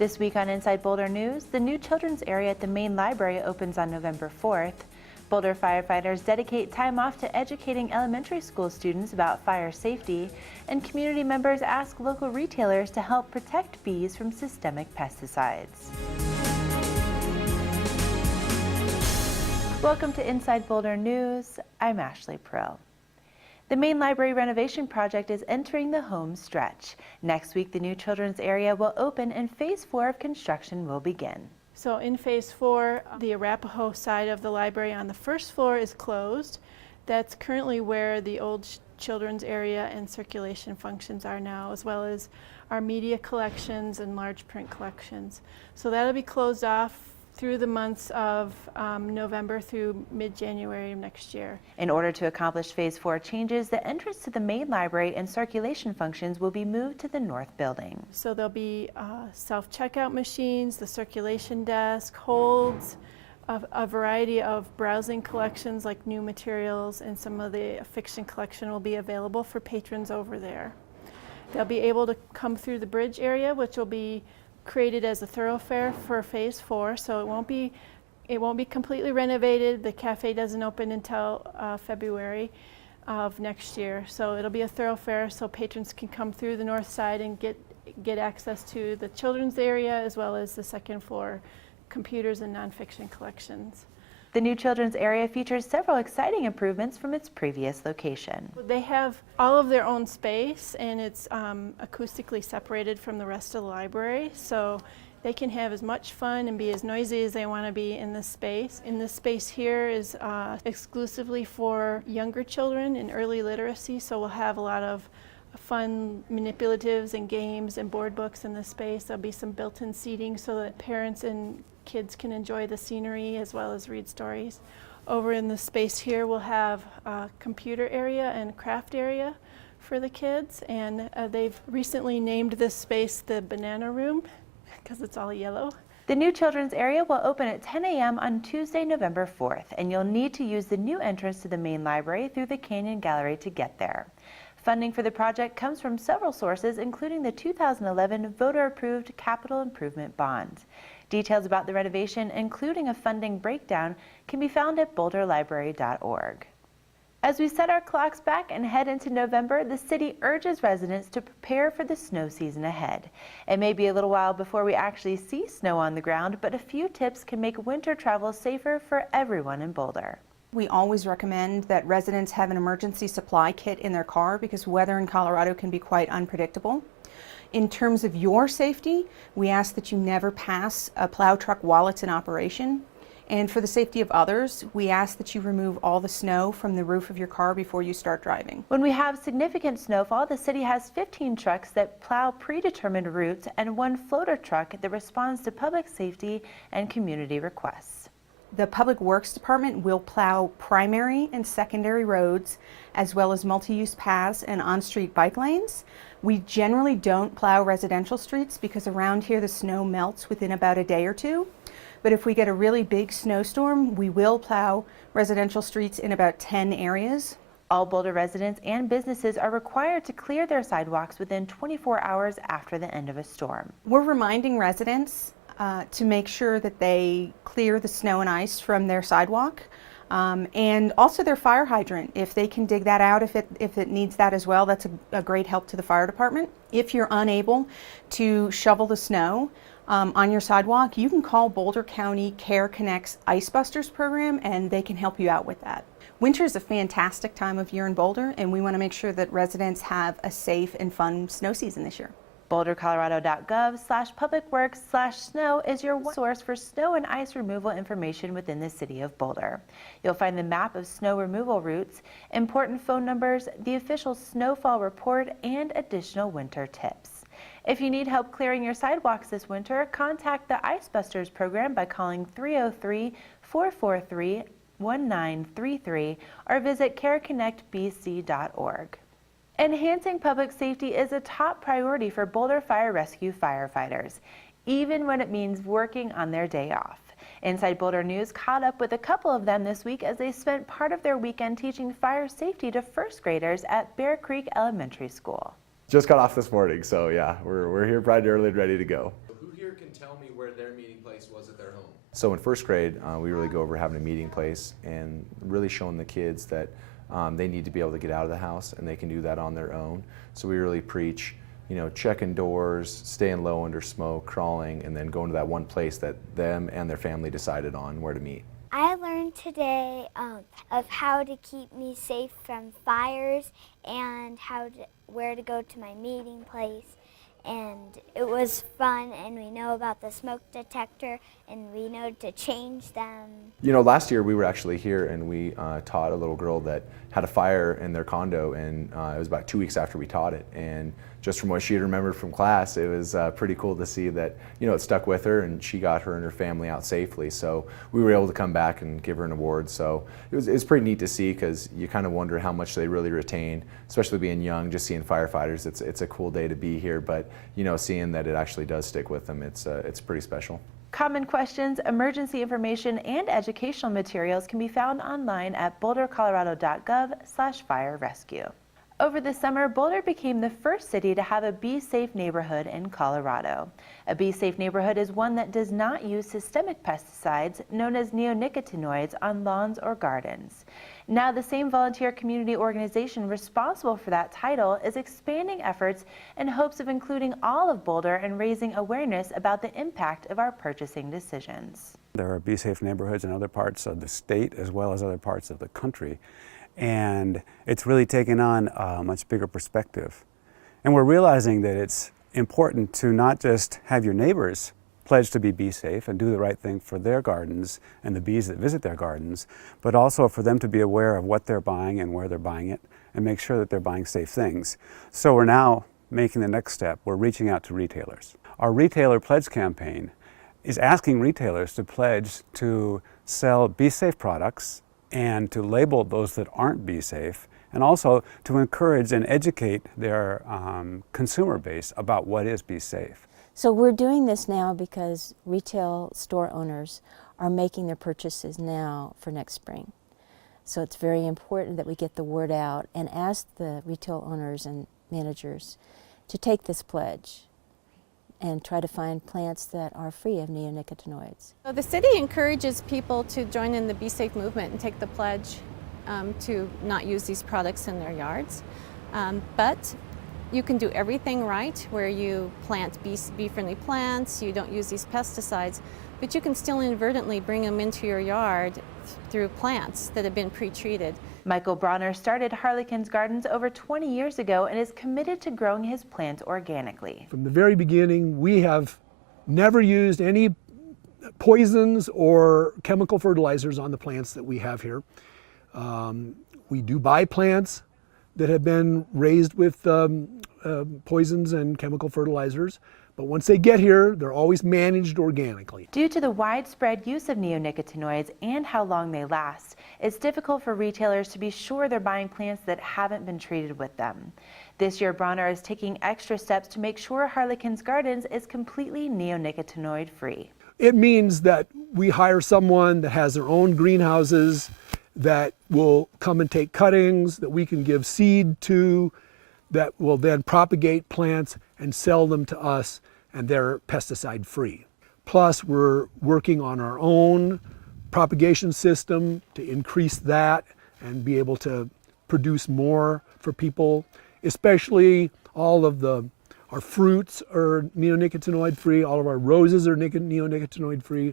This week on Inside Boulder News, the new children's area at the main library opens on November 4th. Boulder firefighters dedicate time off to educating elementary school students about fire safety, and community members ask local retailers to help protect bees from systemic pesticides. Welcome to Inside Boulder News. I'm Ashley Prill. The main library renovation project is entering the home stretch. Next week, the new children's area will open and Phase 4 of construction will begin. So in Phase 4, the Arapahoe side of the library on the first floor is closed. That's currently where the old children's area and circulation functions are now, as well as our media collections and large print collections. So that'll be closed off through the months of November through mid-January of next year. In order to accomplish Phase 4 changes, the entrance to the main library and circulation functions will be moved to the north building. So there'll be self-checkout machines, the circulation desk, holds, a variety of browsing collections like new materials, and some of the fiction collection will be available for patrons over there. They'll be able to come through the bridge area, which will be created as a thoroughfare for Phase 4, so it won't be completely renovated. The cafe doesn't open until February of next year, so it'll be a thoroughfare so patrons can come through the north side and get access to the children's area as well as the second floor computers and nonfiction collections. The new children's area features several exciting improvements from its previous location. They have all of their own space, and it's acoustically separated from the rest of the library, so they can have as much fun and be as noisy as they want to be in this space. And this space here is exclusively for younger children in early literacy, so we'll have a lot of fun manipulatives and games and board books in this space. There'll be some built-in seating so that parents and kids can enjoy the scenery as well as read stories. Over in the space here we'll have a computer area and craft area for the kids, and they've recently named this space the Banana Room because it's all yellow. The new children's area will open at 10 a.m. on Tuesday, November 4th, and you'll need to use the new entrance to the main library through the Canyon Gallery to get there. Funding for the project comes from several sources, including the 2011 voter-approved capital improvement bond. Details about the renovation, including a funding breakdown, can be found at boulderlibrary.org. As we set our clocks back and head into November, the city urges residents to prepare for the snow season ahead. It may be a little while before we actually see snow on the ground, but a few tips can make winter travel safer for everyone in Boulder. We always recommend that residents have an emergency supply kit in their car because weather in Colorado can be quite unpredictable. In terms of your safety, we ask that you never pass a plow truck while it's in operation. And for the safety of others, we ask that you remove all the snow from the roof of your car before you start driving. When we have significant snowfall, the city has 15 trucks that plow predetermined routes and one floater truck that responds to public safety and community requests. The Public Works Department will plow primary and secondary roads as well as multi-use paths and on-street bike lanes. We generally don't plow residential streets because around here the snow melts within about a day or two. But if we get a really big snowstorm, we will plow residential streets in about 10 areas. All Boulder residents and businesses are required to clear their sidewalks within 24 hours after the end of a storm. We're reminding residents to make sure that they clear the snow and ice from their sidewalk and also their fire hydrant. If they can dig that out, if it needs that as well, that's a great help to the fire department. If you're unable to shovel the snow on your sidewalk, you can call Boulder County Care Connect's Ice Busters program and they can help you out with that. Winter is a fantastic time of year in Boulder, and we want to make sure that residents have a safe and fun snow season this year. BoulderColorado.gov/publicworks/snow is your source for snow and ice removal information within the city of Boulder. You'll find the map of snow removal routes, important phone numbers, the official snowfall report, and additional winter tips. If you need help clearing your sidewalks this winter, contact the Ice Busters program by calling 303-443-1933 or visit careconnectbc.org. Enhancing public safety is a top priority for Boulder Fire Rescue firefighters, even when it means working on their day off. Inside Boulder News caught up with a couple of them this week as they spent part of their weekend teaching fire safety to first graders at Bear Creek Elementary School. Just got off this morning, so yeah, we're here bright and early and ready to go. Who here can tell me where their meeting place was at their home. So in first grade, we really go over having a meeting place and really showing the kids that they need to be able to get out of the house and they can do that on their own. So we really preach, you know, checking doors, staying low under smoke, crawling, and then going to that one place that them and their family decided on where to meet. I learned today of how to keep me safe from fires and where to go to my meeting place. And it was fun, and we know about the smoke detector, and we know to change them. You know, last year we were actually here and we taught a little girl that had a fire in their condo, and it was about 2 weeks after we taught it. And just from what she had remembered from class, it was pretty cool to see that, you know, it stuck with her and she got her and her family out safely. So we were able to come back and give her an award. So it was pretty neat to see, because you kind of wonder how much they really retain, especially being young, just seeing firefighters. It's a cool day to be here, but, you know, seeing that it actually does stick with them, it's pretty special. Common questions, emergency information, and educational materials can be found online at bouldercolorado.gov/fire rescue. Over the summer, Boulder became the first city to have a Be Safe neighborhood in Colorado. A Be Safe neighborhood is one that does not use systemic pesticides known as neonicotinoids on lawns or gardens. Now, the same volunteer community organization responsible for that title is expanding efforts in hopes of including all of Boulder and raising awareness about the impact of our purchasing decisions. There are Be Safe neighborhoods in other parts of the state as well as other parts of the country. And it's really taken on a much bigger perspective. And we're realizing that it's important to not just have your neighbors pledge to be safe and do the right thing for their gardens and the bees that visit their gardens, but also for them to be aware of what they're buying and where they're buying it and make sure that they're buying safe things. So we're now making the next step. We're reaching out to retailers. Our Retailer Pledge campaign is asking retailers to pledge to sell Be Safe products and to label those that aren't Be Safe, and also to encourage and educate their consumer base about what is Be Safe. So we're doing this now because retail store owners are making their purchases now for next spring. So it's very important that we get the word out and ask the retail owners and managers to take this pledge and try to find plants that are free of neonicotinoids. So the city encourages people to join in the Be Safe movement and take the pledge to not use these products in their yards. But you can do everything right, where you plant bee-friendly plants, you don't use these pesticides, but you can still inadvertently bring them into your yard through plants that have been pre-treated. Michael Bronner started Harlequin's Gardens over 20 years ago and is committed to growing his plants organically. From the very beginning, we have never used any poisons or chemical fertilizers on the plants that we have here. We do buy plants that have been raised with poisons and chemical fertilizers, but once they get here, they're always managed organically. Due to the widespread use of neonicotinoids and how long they last, it's difficult for retailers to be sure they're buying plants that haven't been treated with them. This year, Bronner is taking extra steps to make sure Harlequin's Gardens is completely neonicotinoid free. It means that we hire someone that has their own greenhouses that will come and take cuttings that we can give seed to, that will then propagate plants and sell them to us, and they're pesticide free. Plus, we're working on our own propagation system to increase that and be able to produce more for people, especially all of our fruits are neonicotinoid free, all of our roses are neonicotinoid free,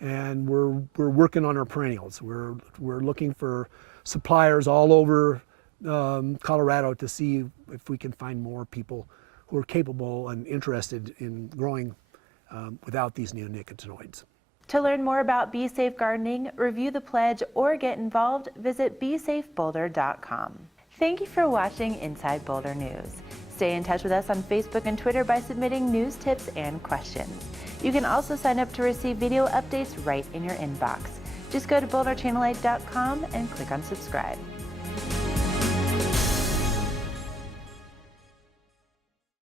and we're working on our perennials. We're looking for suppliers all over Colorado to see if we can find more people who are capable and interested in growing without these neonicotinoids. To learn more about Be Safe Gardening, review the pledge, or get involved, visit besafeboulder.com. Thank you for watching Inside Boulder News. Stay in touch with us on Facebook and Twitter by submitting news, tips, and questions. You can also sign up to receive video updates right in your inbox. Just go to boulderchannel8.com and click on subscribe.